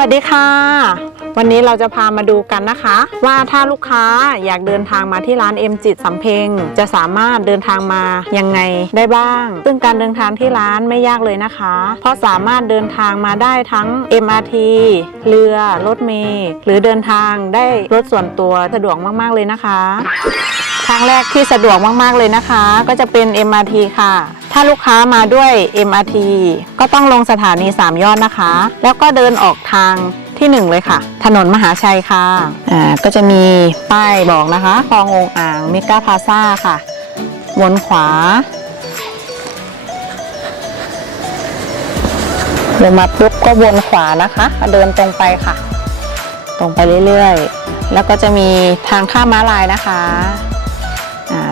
วัสดีค่ะ วันนี้เราจะพามาดูกันนะคะ ว่าถ้าลูกค้าอยากเดินทางมาที่ร้านเอ็มจิตสำเพ็งจะสามารถเดินทางมายังไงได้บ้าง ซึ่งการเดินทางที่ร้านไม่ยากเลยนะคะ เพราะสามารถเดินทางมาได้ทั้ง MRT เรือรถเมล์หรือเดินทางได้รถส่วนตัวสะดวกมากๆเลยนะคะ ทางแรกที่สะดวกมาก ๆ เลยนะคะ ก็จะเป็น MRT ค่ะ ถ้าลูกค้ามาด้วย MRT ก็ต้องลงสถานี 3 ยอดนะคะ แล้วก็เดินออกทางที่ 1 เลยค่ะ ถนนมหาชัยค่ะอ่าก็จะมีป้ายบอกนะคะคลององอ่างมิกาพาซาค่ะวนขวา ลงมาปุ๊บก็วนขวานะคะ เดินตรงไปค่ะ ตรงไปเรื่อยๆ แล้วก็จะมีทางข้ามม้าลายนะคะ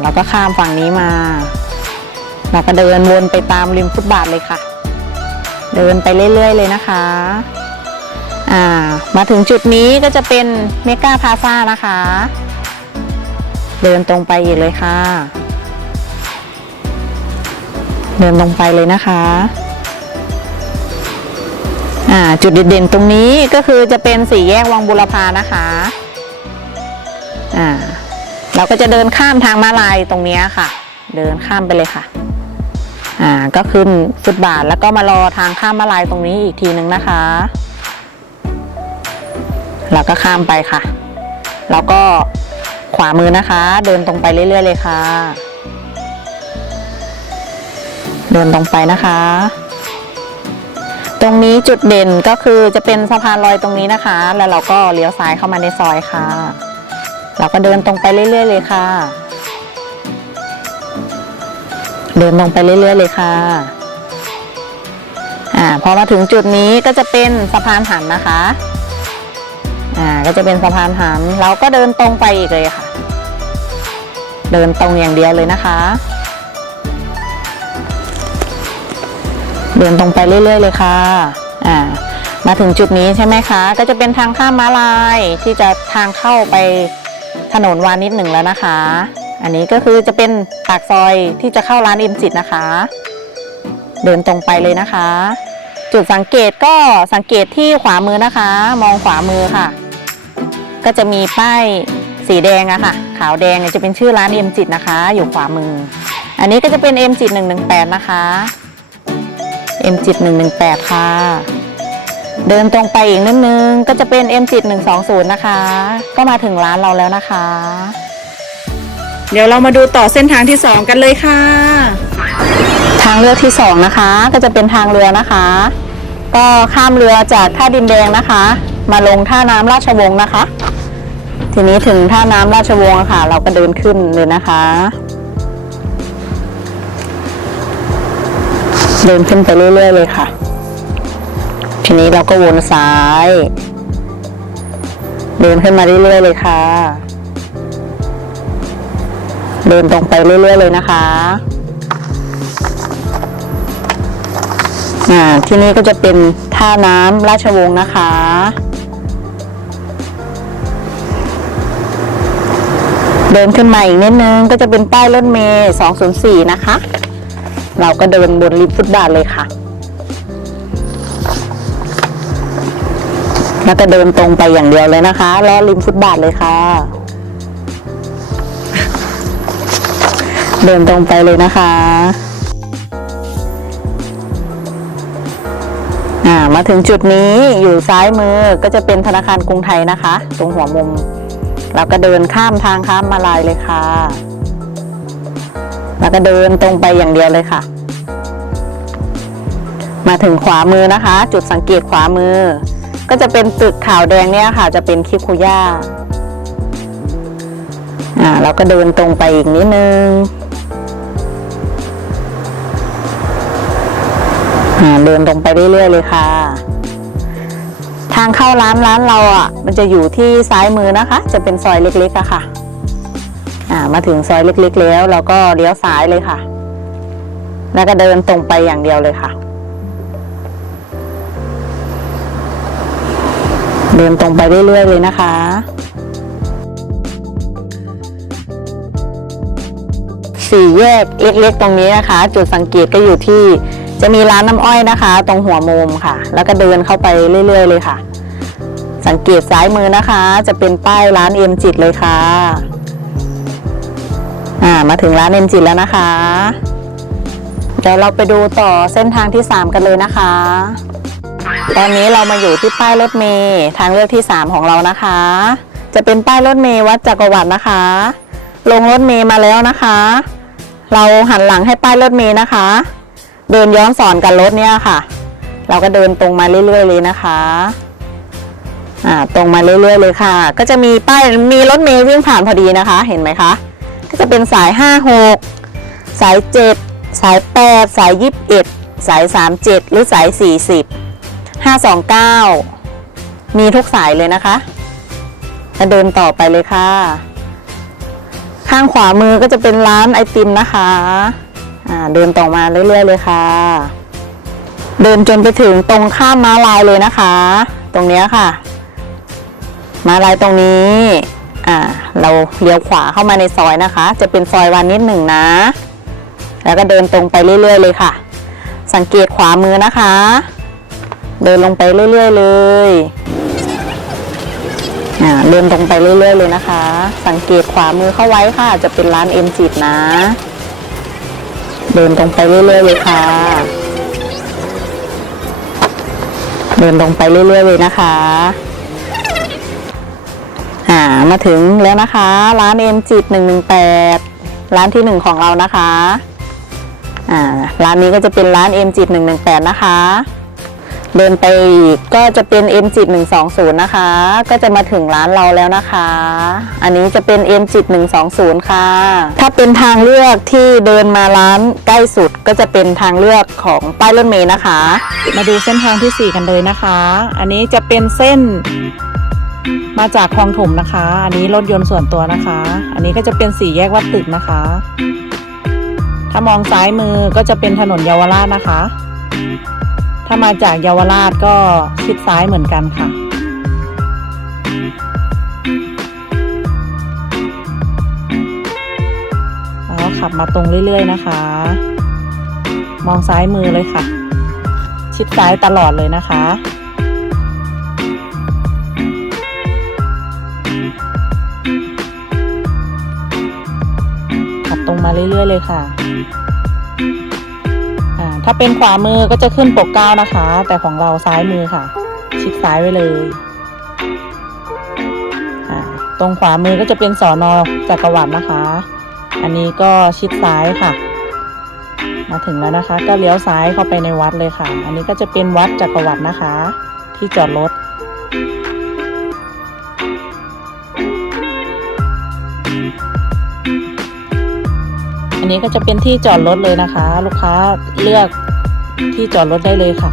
อ่าเราก็ข้ามฝั่งนี้มาเราก็เดินวนไปตามริมฟุตบาทเลยค่ะ เดินไปเรื่อย ๆ เลยนะคะอ่ามาถึงจุดนี้ก็จะเป็นเมกาพาซานะคะ เดินตรงไปอีกเลยค่ะ เดินตรงไปเลยนะคะอ่าจุดเด่นๆตรงนี้ก็คือจะเป็นสี่แยกวังบุรพานะคะอ่า เราก็จะเดินข้ามทางม้าลายตรงนี้ค่ะ เดินข้ามไปเลยค่ะ อ่าก็ขึ้นฟุตบาทแล้วก็มารอทางข้ามม้าลายตรงนี้อีกทีนึงนะคะแล้วก็ข้ามไปค่ะ แล้วก็ขวามือนะคะ เดินตรงไปเรื่อย ๆ เลยค่ะ เดินตรงไปนะคะ ตรงนี้จุดเด่นก็คือจะเป็นสะพานลอยตรงนี้นะคะ แล้วเราก็เลี้ยวซ้ายเข้ามาในซอยค่ะ เราก็เดินตรงไปเรื่อย ๆ เลยค่ะ เดินตรงไปเรื่อย ๆ เลยค่ะอ่าพอมาถึงจุดนี้ก็จะเป็นสะพานหันนะคะอ่าก็จะเป็นสะพานหันเราก็เดินตรงไปอีกเลยค่ะ เดินตรงอย่างเดียวเลยนะคะ เดินตรงไปเรื่อย ๆ เลยค่ะอ่ามาถึงจุดนี้ใช่ไหมคะ ก็จะเป็นทางข้ามม้าลายที่จะทางเข้าไป ถนนวานิดหนึ่งแล้วนะคะ อันนี้ก็คือจะเป็นปากซอยที่จะเข้าร้านอิมจิตนะคะ เดินตรงไปเลยนะคะ จุดสังเกตก็สังเกตที่ขวามือนะคะ มองขวามือค่ะ ก็จะมีป้ายสีแดงอะค่ะ ขาวแดงจะเป็นชื่อร้านเอ็มจิตนะคะ อยู่ขวามือ อันนี้ก็จะเป็นเอ็มจิตหนึ่งหนึ่งแปดนะคะเอ็มจิตหนึ่งหนึ่งแปดค่ะ เดินตรงไปอีกนิดนึงก็จะเป็น M จิต120 นะคะ ก็มาถึงร้านเราแล้วนะคะ เดี๋ยวเรามาดูต่อเส้นทางที่ 2 กันเลยค่ะ ทางเลือกที่ 2 นะคะ ก็จะเป็นทางเรือนะคะ ก็ข้ามเรือจากท่าดินแดงนะคะ มาลงท่าน้ำราชวงศ์นะคะ ทีนี้ถึงท่าน้ำราชวงศ์ค่ะ เราก็เดินขึ้นเลยนะคะ เดินขึ้นไปเรื่อยๆเลยค่ะ ทีนี้เราก็วนซ้าย เดินขึ้นมาเรื่อยๆเลยค่ะ เดินตรงไปเรื่อยๆเลยนะคะอ่าที่นี่ก็จะเป็นท่าน้ำราชวงศ์นะคะ เดินขึ้นมาอีกนิดนึงก็จะเป็นป้ายรถเมย์204 นะคะ เราก็เดินบนริมฟุตบาทเลยค่ะ แล้วก็เดินตรงไปอย่างเดียวเลยนะคะล้อริมฟุตบาทเลยค่ะ เดินตรงไปเลยนะคะอ่ามาถึงจุดนี้อยู่ซ้ายมือก็จะเป็นธนาคารกรุงไทยนะคะ ตรงหัวมุม เราก็เดินข้ามทางข้ามมาลายเลยค่ะ แล้วก็เดินตรงไปอย่างเดียวเลยค่ะ มาถึงขวามือนะคะ จุดสังเกตขวามือ ก็จะเป็นตึกขาวแดงเนี่ยค่ะ จะเป็นคิคุย่าอ่าเราก็เดินตรงไปอีกนิดนึงอ่าเดินตรงไปเรื่อยๆเลยค่ะ ทางเข้าร้านร้านเราอะ มันจะอยู่ที่ซ้ายมือนะคะ จะเป็นซอยเล็กๆอะค่ะ อ่ามาถึงซอยเล็กๆแล้วเราก็เลี้ยวซ้ายเลยค่ะ แล้วก็เดินตรงไปอย่างเดียวเลยค่ะ เดินตรงไปเรื่อยๆเลยนะคะ สี่แยกเล็กๆตรงนี้นะคะ จุดสังเกตก็อยู่ที่จะมีร้านน้ำอ้อยนะคะ ตรงหัวมุมค่ะ แล้วก็เดินเข้าไปเรื่อย ๆ เลยค่ะ สังเกตซ้ายมือนะคะ จะเป็นป้ายร้านเอ็มจิตเลยค่ะอ่ามาถึงร้านเอ็มจิตแล้วนะคะเดี๋ยวเราไปดูต่อเส้นทางที่ 3 กันเลยนะคะ ตอนนี้เรามาอยู่ที่ป้ายรถเมย์ทางเลือกที่ 3 ของเรานะคะ จะเป็นป้ายรถเมย์วัดจักรวรรดินะคะ ลงรถเมย์มาแล้วนะคะ เราหันหลังให้ป้ายรถเมย์นะคะ เดินย้อนสอนกับรถเนี่ยค่ะ เราก็เดินตรงมาเรื่อยๆเลยนะคะอ่าตรงมาเรื่อยๆเลยค่ะ ก็จะมีป้ายมีรถเมย์วิ่งผ่านพอดีนะคะ เห็นไหมคะ ก็จะเป็นสาย 56 สาย 7 สาย 8 สาย 21 สาย 37 หรือสาย 40 529 มีทุกสายเลยนะคะจะเดินต่อไปเลยค่ะ ข้างขวามือก็จะเป็นร้านไอติมนะคะอ่าเดินต่อมาเรื่อยๆเลยค่ะ เดินจนไปถึงตรงข้ามม้าลายเลยนะคะ ตรงเนี้ยค่ะ ม้าลายตรงนี้อ่าเราเลี้ยวขวาเข้ามาในซอยนะคะ จะเป็นซอยวานิดหนึ่งนะ แล้วก็เดินตรงไปเรื่อยๆเลยค่ะ สังเกตขวามือนะคะ เดินลงไปเรื่อย ๆ เลยอ่าเดินตรงไปเรื่อย ๆ เลยนะคะ สังเกตขวามือเข้าไว้ค่ะ จะเป็นร้านเอ็มจิตนะ เดินตรงไปเรื่อย ๆ เลยค่ะ เดินตรงไปเรื่อย ๆ เลยนะคะอ่ามาถึงแล้วนะคะ ร้านเอ็มจิตหนึ่งหนึ่งแปดร้านที่หนึ่งของเรานะคะอ่าร้านนี้ก็จะเป็นร้านเอ็มจิตหนึ่งหนึ่งแปดนะคะ เดินไปอีกก็จะเป็น M จิต120 นะคะ ก็จะมาถึงร้านเราแล้วนะคะ อันนี้จะเป็น M จิต120 ค่ะ ถ้าเป็นทางเลือกที่เดินมาร้านใกล้สุดก็จะเป็นทางเลือกของป้ายรถเมล์นะคะ มาดูเส้นทางที่ 4 กันเลยนะคะ อันนี้จะเป็นเส้นมาจากคลองถมนะคะ อันนี้รถยนต์ส่วนตัวนะคะ อันนี้ก็จะเป็นสี่แยกวัดตึกนะคะ ถ้ามองซ้ายมือก็จะเป็นถนนเยาวราชนะคะ ถ้ามาจากเยาวราชก็ชิดซ้ายเหมือนกันค่ะ แล้วขับมาตรงเรื่อย ๆ นะคะ มองซ้ายมือเลยค่ะ ชิดซ้ายตลอดเลยนะคะขับตรงมาเรื่อย ๆ เลยค่ะ ถ้าเป็นขวามือก็จะขึ้นปกเก้านะคะ แต่ของเราซ้ายมือค่ะ ชิดซ้ายไว้เลยตรงขวามือก็จะเป็นสอนอจักรวรรดินะคะ อันนี้ก็ชิดซ้ายค่ะ มาถึงแล้วนะคะ ก็เลี้ยวซ้ายเข้าไปในวัดเลยค่ะ อันนี้ก็จะเป็นวัดจักรวรรดินะคะ ที่จอดรถ นนี้ก็จะเป็นที่จอดรถเลยนะคะ ลูกค้าเลือกที่จอดรถได้เลยค่ะ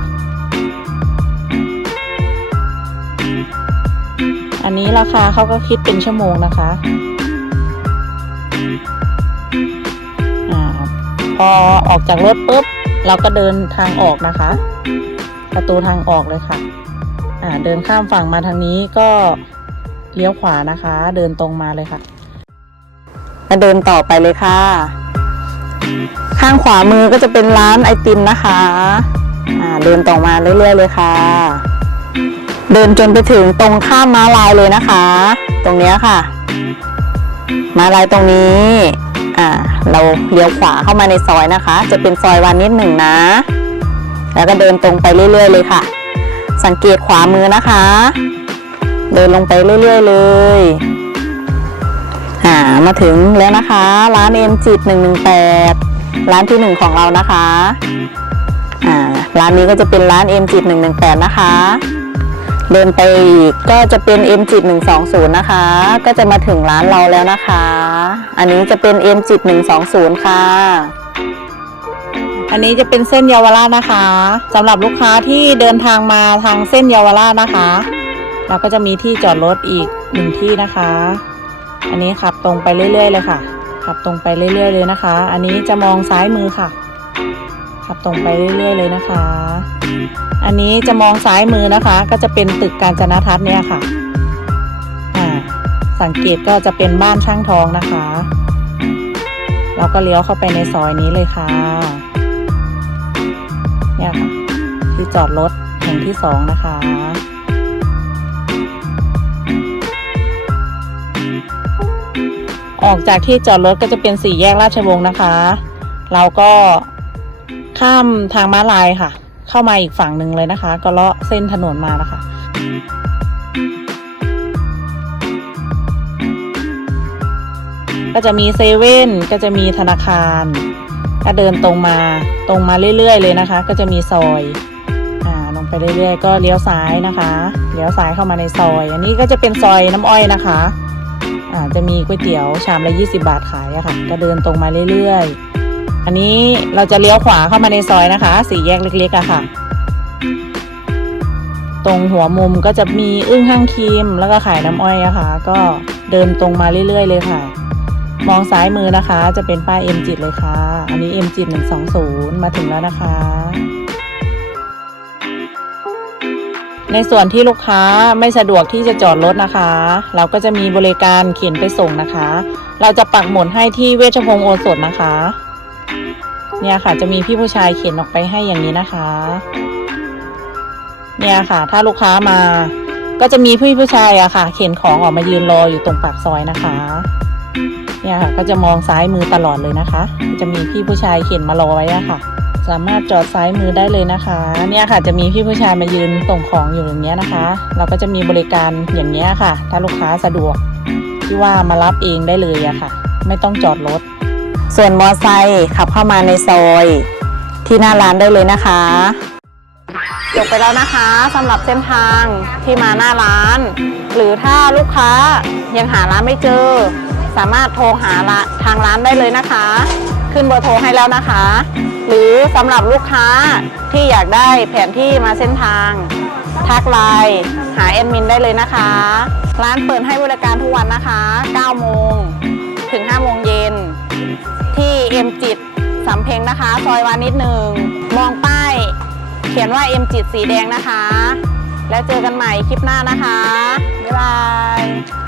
อันนี้ราคาเขาก็คิดเป็นชั่วโมงนะคะอาพอออกจากรถปุ๊บเราก็เดินทางออกนะคะ ประตูทางออกเลยค่ะเดินข้ามฝั่งมาทางนี้ก็เลี้ยวขวานะคะ เดินตรงมาเลยค่ะเดินต่อไปเลยค่ะ ข้างขวามือก็จะเป็นร้านไอติมนะคะเดินต่อมาเรื่อยๆเลยค่ะ เดินจนไปถึงตรงข้ามม้าลายเลยนะคะ ตรงเนี้ยค่ะ ม้าลายตรงนี้อ่าเราเลี้ยวขวาเข้ามาในซอยนะคะ จะเป็นซอยวานิดหนึ่งนะ แล้วก็เดินตรงไปเรื่อย ๆ เลยค่ะ สังเกตขวามือนะคะ เดินลงไปเรื่อย ๆ เลย อ่ามาถึงแล้วนะคะ ร้านเอ็มจิตหนึ่งหนึ่งแปดร้านที่หนึ่งของเรานะคะอ่าร้านนี้ก็จะเป็นร้านเอ็มจิตหนึ่งหนึ่งแปดนะคะเดินไปอีกก็จะเป็น M จิต120 นะคะ ก็จะมาถึงร้านเราแล้วนะคะ อันนี้จะเป็น M จิต120 ค่ะ อันนี้จะเป็นเส้นเยาวราชนะคะสำหรับลูกค้าที่เดินทางมาทางเส้นเยาวราชนะคะ เราก็จะมีที่จอดรถอีกหนึ่งที่นะคะ อันนี้ขับตรงไปเรื่อยๆเลยค่ะ ขับตรงไปเรื่อย ๆ เลยนะคะ อันนี้จะมองซ้ายมือค่ะ ขับตรงไปเรื่อย ๆ เลยนะคะ อันนี้จะมองซ้ายมือนะคะ ก็จะเป็นตึกการจนาทัศน์เนี่ยค่ะสังเกตก็จะเป็นบ้านช่างทองนะคะ เราก็เลี้ยวเข้าไปในซอยนี้เลยค่ะ เนี่ยค่ะที่จอดรถแห่งที่สองนะคะ ออกจากที่จอดรถก็จะเป็นสี่แยกราชวงศ์นะคะ เราก็ข้ามทางม้าลายค่ะ เข้ามาอีกฝั่งหนึ่งเลยนะคะ ก็เลาะเส้นถนนมานะคะก็จะมีเซเว่นก็จะมีธนาคาร ก็เดินตรงมาตรงมาเรื่อยๆ เลยนะคะ ก็จะมีซอยอ่าลงไปเรื่อยๆ ก็เลี้ยวซ้ายนะคะเลี้ยวซ้ายเข้ามาในซอย อันนี้ก็จะเป็นซอยน้ำอ้อยนะคะ จะมีก๋วยเตี๋ยวชามละ 20 บาทขายอะค่ะ ก็เดินตรงมาเรื่อยๆ อันนี้เราจะเลี้ยวขวาเข้ามาในซอยนะคะสี่แยกเล็กๆอะค่ะ ตรงหัวมุมก็จะมีอึ้งข้างครีม แล้วก็ขายน้ำอ้อยอะค่ะ ก็เดินตรงมาเรื่อยๆ เลยค่ะ มองซ้ายมือนะคะ จะเป็นป้าย M จิตเลยค่ะ อันนี้ M จิต120มาถึงแล้วนะคะ ในส่วนที่ลูกค้าไม่สะดวกที่จะจอดรถนะคะ เราก็จะมีบริการเขียนไปส่งนะคะ เราจะปักหมุดให้ที่เวชพงศ์โอสถนะคะ เนี่ยค่ะจะมีพี่ผู้ชายเขียนออกไปให้อย่างนี้นะคะ เนี่ยค่ะ ถ้าลูกค้ามา ก็จะมีพี่ผู้ชายอะค่ะ เข็นของออกมายืนรออยู่ตรงปากซอยนะคะ เนี่ยค่ะก็จะมองซ้ายมือตลอดเลยนะคะ จะมีพี่ผู้ชายเข็นมารอไว้อะค่ะ สามารถจอดซ้ายมือได้เลยนะคะ เนี่ยค่ะจะมีพี่ผู้ชายมายืนส่งของอยู่อย่างเงี้ยนะคะ เราก็จะมีบริการอย่างเงี้ยค่ะ ถ้าลูกค้าสะดวกที่ว่ามารับเองได้เลยอะค่ะ ไม่ต้องจอดรถ ส่วนมอไซค์ขับเข้ามาในซอยที่หน้าร้านได้เลยนะคะจบไปแล้วนะคะสำหรับเส้นทางที่มาหน้าร้าน หรือถ้าลูกค้ายังหาร้านไม่เจอ สามารถโทรหาทางร้านได้เลยนะคะ ขึ้นเบอร์โทรให้แล้วนะคะ หรือสำหรับลูกค้าที่อยากได้แผนที่มาเส้นทาง ทักไลน์หาแอดมินได้เลยนะคะ ร้านเปิดให้บริการทุกวันนะคะ 9 โมงถึง 5 โมงเย็น ที่เอ็มจิตสำเพ็งนะคะ ซอยวานิดหนึ่ง มองป้าย เขียนว่าเอ็มจิตสีแดงนะคะ แล้วเจอกันใหม่คลิปหน้านะคะ บ๊ายบาย